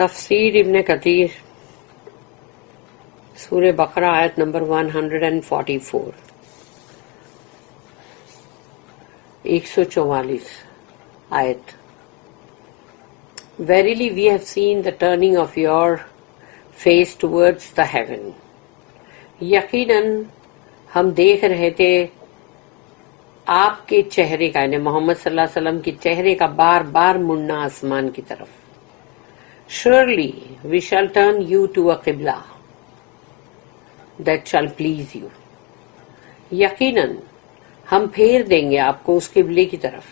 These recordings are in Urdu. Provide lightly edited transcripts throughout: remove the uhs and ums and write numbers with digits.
تفسیر ابن کثیر سورہ بقرہ آیت نمبر 144 144 آیت. Verily we have seen the turning of your face towards the heaven. یقیناً ہم دیکھ رہے تھے آپ کے چہرے کا، یعنی محمد صلی اللہ علیہ وسلم کے چہرے کا بار بار مڑنا آسمان کی طرف. Surely we shall turn you to a qibla that shall please you. یقیناً ہم پھیر دیں گے آپ کو اس قبلے کی طرف،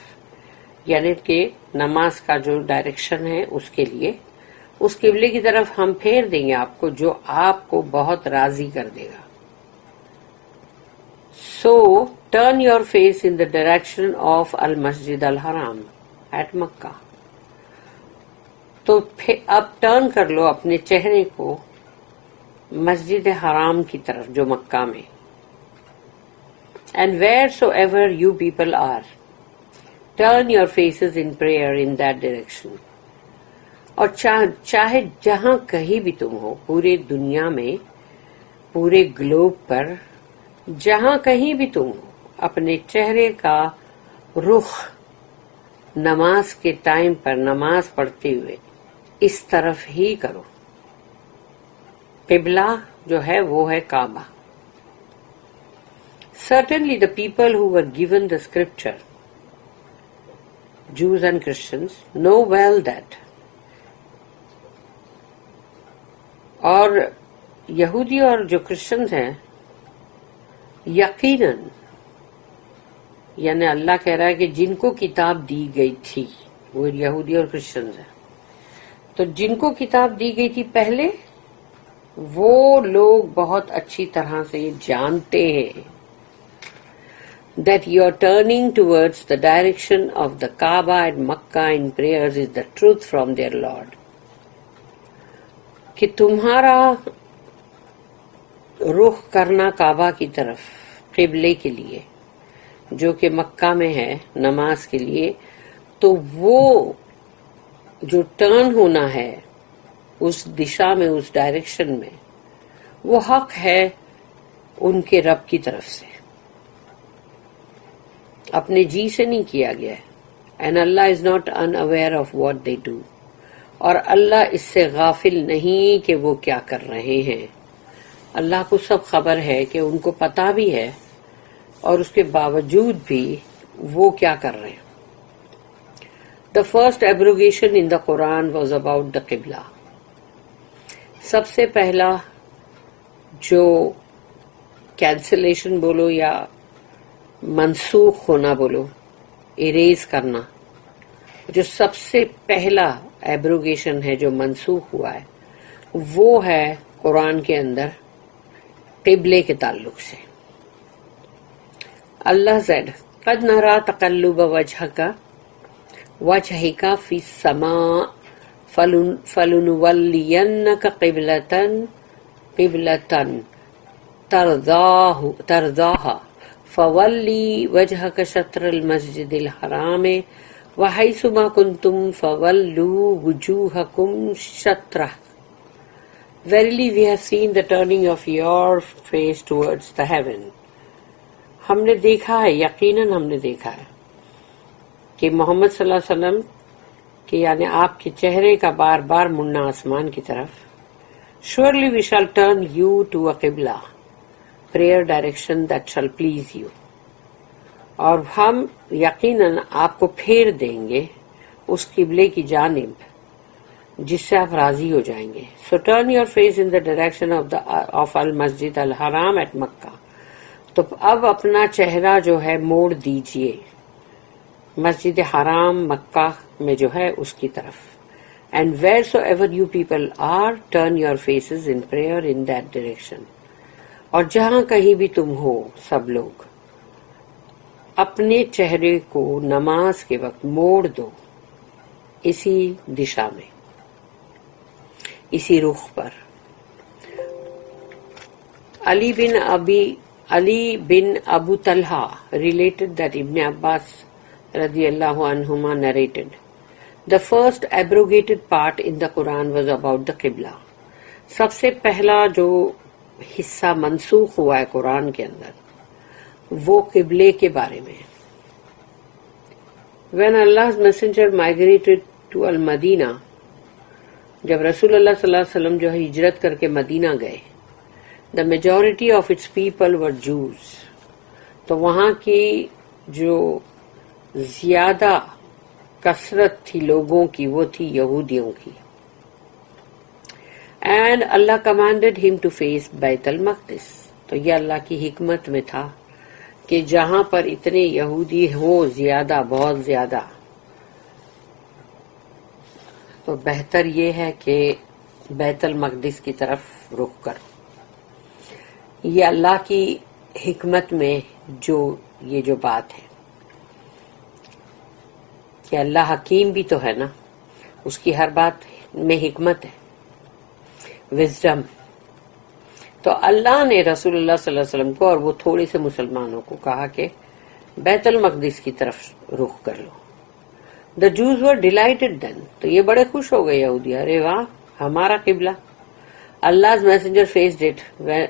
یعنی کہ نماز کا جو ڈائریکشن ہے اس کے لیے اس قبلے کی طرف ہم پھیر دیں گے آپ کو جو آپ کو بہت راضی کر دے گا. So turn your face in the direction of al-Masjid al-Haram at Makkah. تو پھر اب ٹرن کر لو اپنے چہرے کو مسجد حرام کی طرف جو مکہ میں. And wheresoever you people are, turn your faces in prayer in that direction. اور چاہے جہاں کہیں بھی تم ہو پورے دنیا میں، پورے گلوب پر جہاں کہیں بھی تم ہو، اپنے چہرے کا رخ نماز کے ٹائم پر نماز پڑھتے ہوئے اس طرف ہی کرو. قبلہ جو ہے وہ ہے کعبہ. Certainly the people who were given the scripture, Jews and Christians, know well that. اور یہودی اور جو کرسچنز ہیں یقیناً، یعنی اللہ کہہ رہا ہے کہ جن کو کتاب دی گئی تھی وہ یہودی اور کرسچنز ہیں، تو جن کو کتاب دی گئی تھی پہلے وہ لوگ بہت اچھی طرح سے جانتے ہیں that your turning towards the direction of the Kaaba at Makkah in prayers is the truth from their Lord. کہ تمہارا رخ کرنا کعبہ کی طرف قبلے کے لیے جو کہ مکہ میں ہے نماز کے لیے، تو وہ جو ٹرن ہونا ہے اس دشا میں، اس ڈائریکشن میں، وہ حق ہے ان کے رب کی طرف سے، اپنے جی سے نہیں کیا گیا ہے. And Allah is not unaware of what they do. اور اللہ اس سے غافل نہیں کہ وہ کیا کر رہے ہیں. اللہ کو سب خبر ہے کہ ان کو پتا بھی ہے اور اس کے باوجود بھی وہ کیا کر رہے ہیں. The first abrogation in the Quran was about the Qibla. سب سے پہلا جو کینسلیشن بولو یا منسوخ ہونا بولو، اریز کرنا، جو سب سے پہلا ایبروگیشن ہے جو منسوخ ہوا ہے وہ ہے قرآن کے اندر قبلے کے تعلق سے. اللہ said قد نرى تقلب وجهك في السماء فلنولينك قبلة ترضاها فولي وجهك شطر المسجد الحرام وحيث ما كنتم فولوا وجوهكم شطره. Verily we have seen the turning of your face towards the heaven. ہم نے دیکھا ہے، یقیناً ہم نے دیکھا ہے کہ محمد صلی اللہ علیہ وسلم کہ یعنی آپ کے چہرے کا بار بار مڑنا آسمان کی طرف. Surely we shall turn you to a qibla, prayer direction that shall please you. اور ہم یقیناً آپ کو پھیر دیں گے اس قبلے کی جانب جس سے آپ راضی ہو جائیں گے. So turn your face in the direction of al-Masjid al-Haram at Makkah. تو اب اپنا چہرہ جو ہے موڑ دیجئے مسجد حرام مکہ میں جو ہے اس کی طرف. And wheresoever you people are, turn your faces in prayer in that direction. اور جہاں کہیں بھی تم ہو سب لوگ اپنے چہرے کو نماز کے وقت موڑ دو اسی دشا میں، اسی رخ پر. Ali bin Abu Talha related that Ibn Abbas radiyallahu anhuma narrated The first abrogated part in the Quran was about the Qibla. سب سے پہلا جو حصہ منسوخ ہوا ہے قرآن کے اندر وہ قبلے کے بارے میں. When Allah's messenger migrated to Al-Madinah, جب رسول اللہ صلی اللہ علیہ وسلم جو ہے ہجرت کر کے مدینہ گئے, the majority of its people were Jews. تو وہاں کی جو زیادہ کثرت تھی لوگوں کی وہ تھی یہودیوں کی. And Allah commanded him to face بیت المقدس. تو یہ اللہ کی حکمت میں تھا کہ جہاں پر اتنے یہودی ہو زیادہ, بہت زیادہ, تو بہتر یہ ہے کہ بیت المقدس کی طرف رخ کرو. یہ اللہ کی حکمت میں یہ جو بات ہے کہ اللہ حکیم بھی تو ہے نا, اس کی ہر بات میں حکمت ہے, وزڈم. تو اللہ نے رسول اللہ صلی اللہ علیہ وسلم کو اور وہ تھوڑے سے مسلمانوں کو کہا کہ بیت المقدس کی طرف رخ کر لو. The Jews were delighted then. تو یہ بڑے خوش ہو گئے یہودی, ارے واہ ہمارا قبلہ. Allah's messenger faced it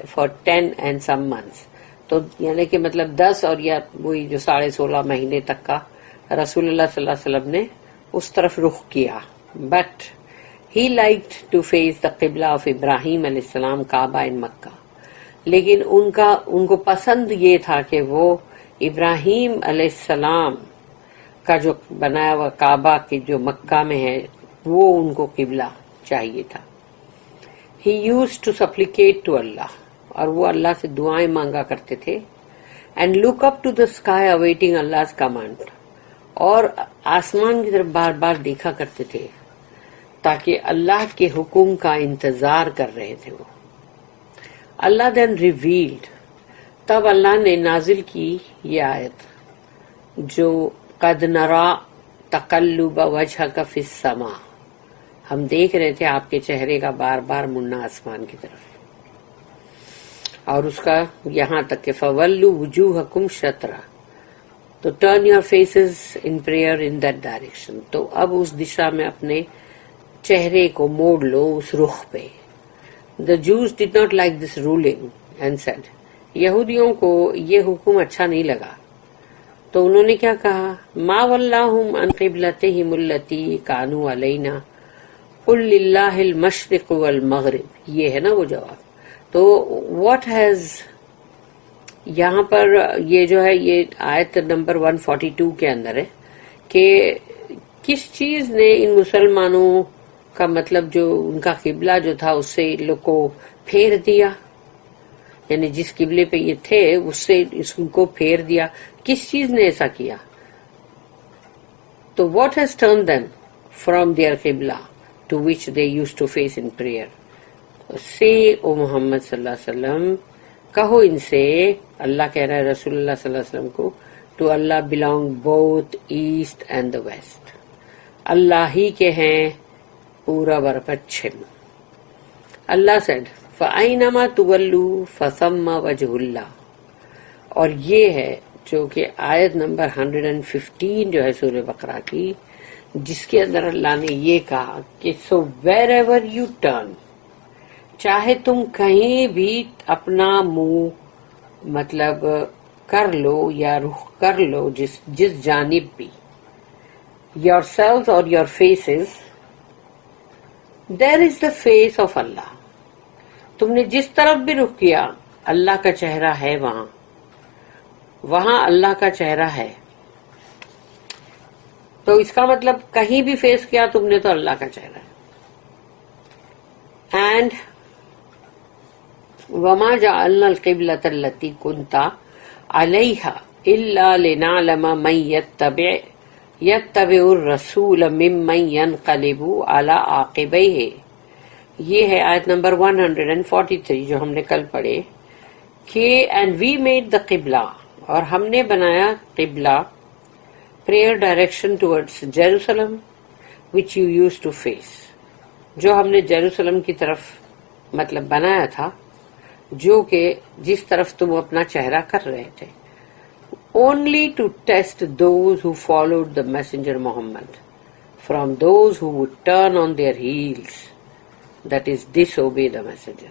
for 10 and some months. تو یعنی کہ مطلب 10 اور یا وہی جو 16.5 مہینے تک کا رسول اللہ صلی اللہ علیہ وسلم نے اس طرف رخ کیا. But he liked to face the qibla of Ibrahim علیہ السلام, کعبہ in مکہ. لیکن ان کو پسند یہ تھا کہ وہ ابراہیم علیہ السلام کا جو بنایا ہوا کعبہ کی جو مکہ میں ہے وہ ان کو قبلہ چاہیے تھا. He used to supplicate to Allah, اور وہ اللہ سے دعائیں مانگا کرتے تھے. And look up to the sky awaiting Allah's command, اور آسمان کی طرف بار بار دیکھا کرتے تھے تاکہ اللہ کے حکم کا انتظار کر رہے تھے وہ. اللہ then revealed, تب اللہ نے نازل کی یہ آیت جو قد نرا تقلب وجہک فی السماء, ہم دیکھ رہے تھے آپ کے چہرے کا بار بار مڑنا آسمان کی طرف, اور اس کا یہاں تک کہ فولوا وجوہکم شطرہ, تو turn your faces in prayer in that direction. تو اب اس دشا میں اپنے چہرے کو موڑ لو اس رخ پہ. The Jews did not like this ruling and said, یہودیوں کو یہ حکم اچھا نہیں لگا تو انہوں نے کیا کہا, ما ولاہم عن قبلتہم التی کانوا علینا قل للہ المشرق والمغرب. یہ ہے نا وہ جواب. تو what has, یہاں پر یہ جو ہے یہ آیت نمبر 142 کے اندر ہے کہ کس چیز نے ان مسلمانوں کا مطلب جو ان کا قبلہ جو تھا اس سے ان لوگ کو پھیر دیا, یعنی جس قبلے پہ یہ تھے اس سے اس کو پھیر دیا. کس چیز نے ایسا کیا؟ تو what has turned them from their qibla to which they used to face in prayer. Say, O محمد صلی اللہ علیہ وسلم, کہو ان سے, اللہ کہہ رہا ہے رسول اللہ صلی اللہ علیہ وسلم کو, to Allah belong both east and the west. اللہ ہی کے ہیں پورب اور پچھم. اللہ said, فَأَيْنَمَا تُوَلُّوا فَثَمَّ وَجْهُ اللَّهِ. اور یہ ہے جو کہ آیت نمبر 115 جو ہے سورہ بقرہ کی, جس کے اندر اللہ نے یہ کہا کہ so wherever you turn, چاہے تم کہیں بھی اپنا منہ مطلب کر لو یا رخ کر لو جس جانب بھی, yourselves or your faces, there is the face of Allah. تم نے جس طرف بھی رخ کیا اللہ کا چہرہ ہے وہاں اللہ کا چہرہ ہے. تو اس کا مطلب کہیں بھی فیس کیا تم نے تو اللہ کا چہرہ ہے. اینڈ وما جعلنا القبلۃ التی كنت علیہا الا لنعلم من یتبع الرسول ممن ينقلب علی عاقبیہ. یہ ہے آیت نمبر 143 جو ہم نے کل پڑھے کہ اینڈ وی میڈ دا قبلہ, اور ہم نے بنایا قبلہ, prayer direction towards Jerusalem which you used to face, جو ہم نے جیروسلم کی طرف مطلب بنایا تھا, جو کہ جس طرف تم اپنا چہرہ کر رہے تھے. only to test those who followed the messenger Muhammad. from those who would turn on their heels, that is disobey the messenger.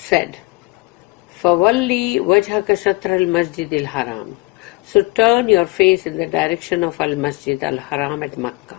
said, فَوَلِّي وَجْهَكَ شَطْرَ الْمَسْجِدِ الْحَرَامِ, so turn your face in the direction of al-Masjid al-Haram at Makkah.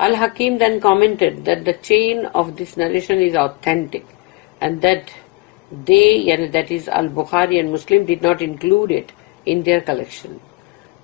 Al Hakim then commented that the chain of this narration is authentic and that they, yani that is Al-Bukhari and Muslim, did not include it in their collection.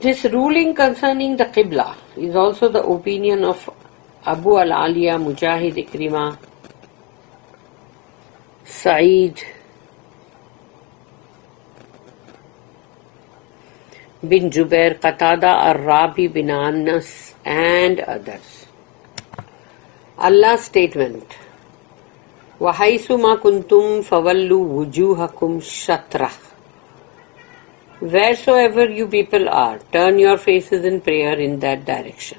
This ruling concerning the Qibla is also the opinion of Abu al-Aliya, Mujahid, Ikrimah, Sa'id bin Jubair, Qatada, Ar-Rabi bin Anas and others. Allah's statement, وَحَيْثُ مَا كُنْتُمْ فَوَلُّوا وُجُوهَكُمْ شَطْرَهُ, wheresoever you people are, turn your faces in prayer in that direction.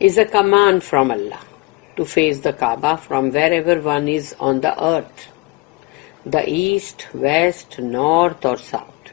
is a command from Allah to face the Kaaba from wherever one is on the earth, the east, west, north or south.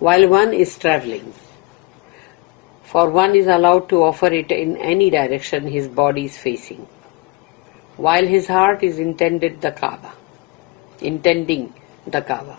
while one is traveling, for one is allowed to offer it in any direction his body is facing, while his heart is intending the Kaaba.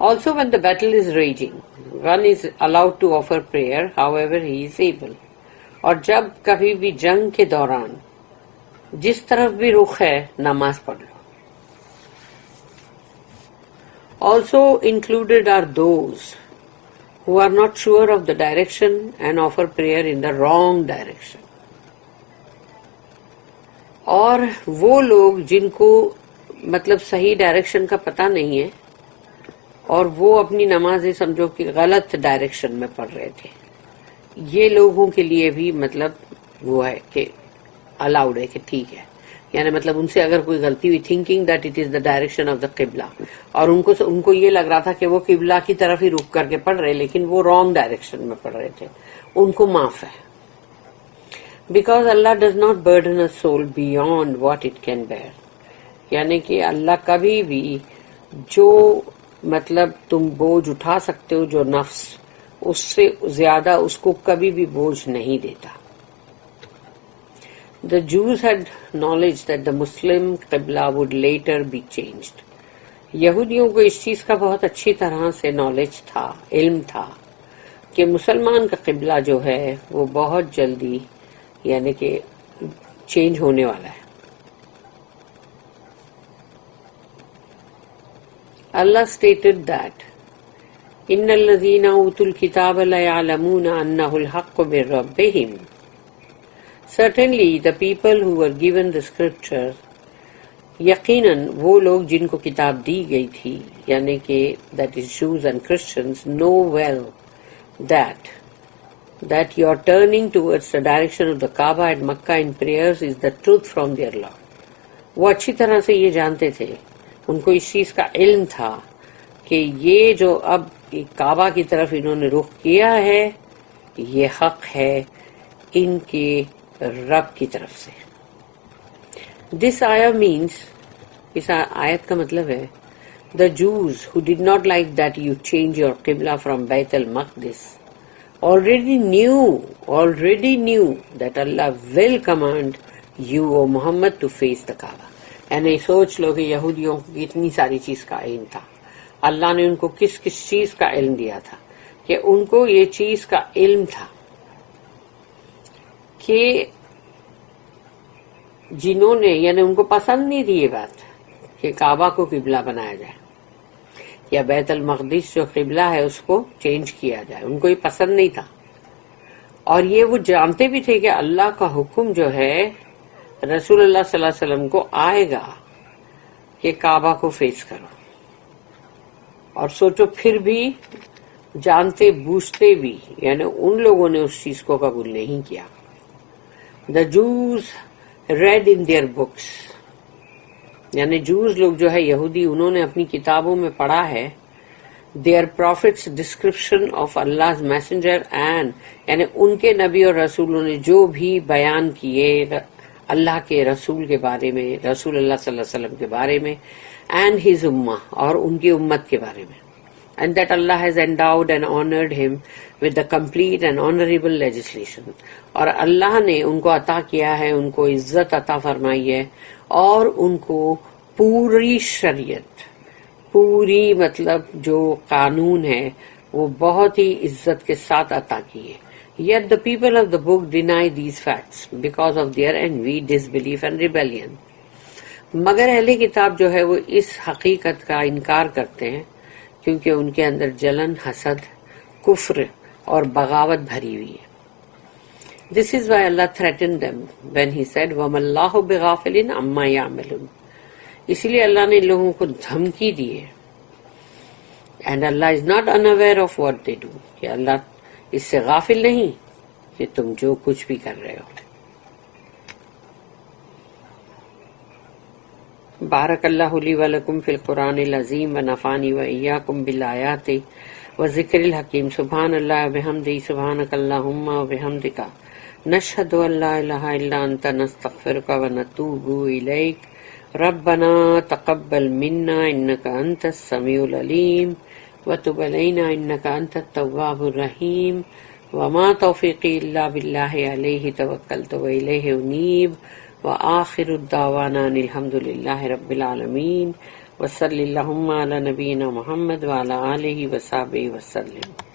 Also, when the battle is raging, one is allowed to offer prayer however he is able. اور جب کبھی بھی جنگ کے دوران جس طرف بھی رخ ہے نماز پڑھ لو. Also included are those who are not sure of the direction and offer prayer in the wrong direction. اور وہ لوگ جن کو مطلب صحیح ڈائریکشن کا پتہ نہیں ہے اور وہ اپنی نمازیں سمجھو کہ غلط ڈائریکشن میں پڑھ رہے تھے، یہ لوگوں کے لیے بھی مطلب وہ ہے کہ الاؤڈ ہے کہ ٹھیک ہے. یعنی مطلب ان سے اگر کوئی غلطی ہوئی thinking that it is the direction of the قبلہ، اور ان کو یہ لگ رہا تھا کہ وہ قبلہ کی طرف ہی رخ کر کے پڑھ رہے لیکن وہ رانگ ڈائریکشن میں پڑھ رہے تھے، ان کو معاف ہے. Because Allah does not burden a soul beyond what it can bear. یعنی کہ اللہ کبھی بھی جو مطلب تم بوجھ اٹھا سکتے ہو، جو نفس اس سے زیادہ اس کو کبھی بھی بوجھ نہیں دیتا. The Jews had knowledge that the Muslim Qibla would later be changed. یہودیوں کو اس چیز کا بہت اچھی طرح سے نالج تھا، علم تھا کہ مسلمان کا قبلہ جو ہے وہ بہت جلدی یعنی کہ چینج ہونے والا ہے. Allah stated that إِنَّ الَّذِينَ أُوتُوا الْكِتَابَ لَيَعْلَمُونَ أَنَّهُ الْحَقُّ مِنْ رَبِّهِمْ. Certainly the people who were given the scripture، یقیناً وہ لوگ جن کو کتاب دی گئی تھی یعنی کہ that is Jews and Christians know well that your turning towards the direction of the Kaaba and Makkah in prayers is the truth from their Lord. وہ اچھی طرح سے یہ جانتے تھے، ان کو اس چیز کا علم تھا کہ یہ جو اب کعبہ کی طرف انہوں نے رخ کیا ہے یہ حق ہے ان کے رب کی طرف سے. This ayah means، اس آیت کا مطلب ہے the Jews who did not like that you change your qibla from Bayt al-Maqdis already knew that Allah will command you O Muhammad to face the Kaaba. یعنی سوچ لو کہ یہودیوں کو اتنی ساری چیز کا علم تھا، اللہ نے ان کو کس کس چیز کا علم دیا تھا کہ ان کو یہ چیز کا علم تھا کہ جنہوں نے یعنی ان کو پسند نہیں تھی یہ بات کہ کعبہ کو قبلہ بنایا جائے یا بیت المقدس جو قبلہ ہے اس کو چینج کیا جائے، ان کو یہ پسند نہیں تھا. اور یہ وہ جانتے بھی تھے کہ اللہ کا حکم جو ہے رسول اللہ صلی اللہ علیہ وسلم کو آئے گا کہ کعبہ کو فیس کرو. اور سوچو پھر بھی جانتے بوجھتے بھی یعنی ان لوگوں نے اس چیز کو قبول نہیں کیا. The Jews read in their books، یعنی جوز لوگ جو ہے یہودی انہوں نے اپنی کتابوں میں پڑھا ہے their prophets description of Allah's messenger and یعنی ان کے نبی اور رسولوں نے جو بھی بیان کیے اللہ کے رسول کے بارے میں، رسول اللہ صلی اللہ علیہ وسلم کے بارے میں and his ummah اور ان کی امت کے بارے میں، and that Allah has endowed and honored him with the complete and honorable legislation، اور اللہ نے ان کو عطا کیا ہے، ان کو عزت عطا فرمائی ہے اور ان کو پوری شریعت، پوری مطلب جو قانون ہے وہ بہت ہی عزت کے ساتھ عطا کی ہے. Yet the people of the book deny these facts because of their envy, disbelief and rebellion. مگر اہل کتاب جو ہے وہ اس حقیقت کا انکار کرتے ہیں کیونکہ ان کے اندر جلن، حسد، کفر اور بغاوت بھری ہوئی ہے. This is why Allah threatened them when he said وَمَا اللَّهُ بِغَافِلٍ عَمَّا يَعْمَلُونَ. اسی لیے اللہ نے لوگوں کو دھمکی دی ہے and Allah is not unaware of what they do، کہ اللہ اس سے غافل نہیں کہ تم جو کچھ بھی کر رہے ہو. بارک اللہ لی ولکم فی القرآن العظیم ونفعنی وإیاکم بالآیات وذکر الحکیم. سبحان اللہ وبحمدہ، سبحانک اللہم وبحمدک، نشہد ان لا الہ الا انت، نستغفرک ونتوب الیک. ربنا تقبل منا انک انت السمیع العلیم وتب علینا انک انت التواب الرحیم. وما توفیقی الا باللہ علیہ توکلت والیہ انیب. وآخر الدعوانا الحمد للہ رب العالمین. وصلی اللہم علی نبینا محمد وعلی آلہ وصحبہ وسلم۔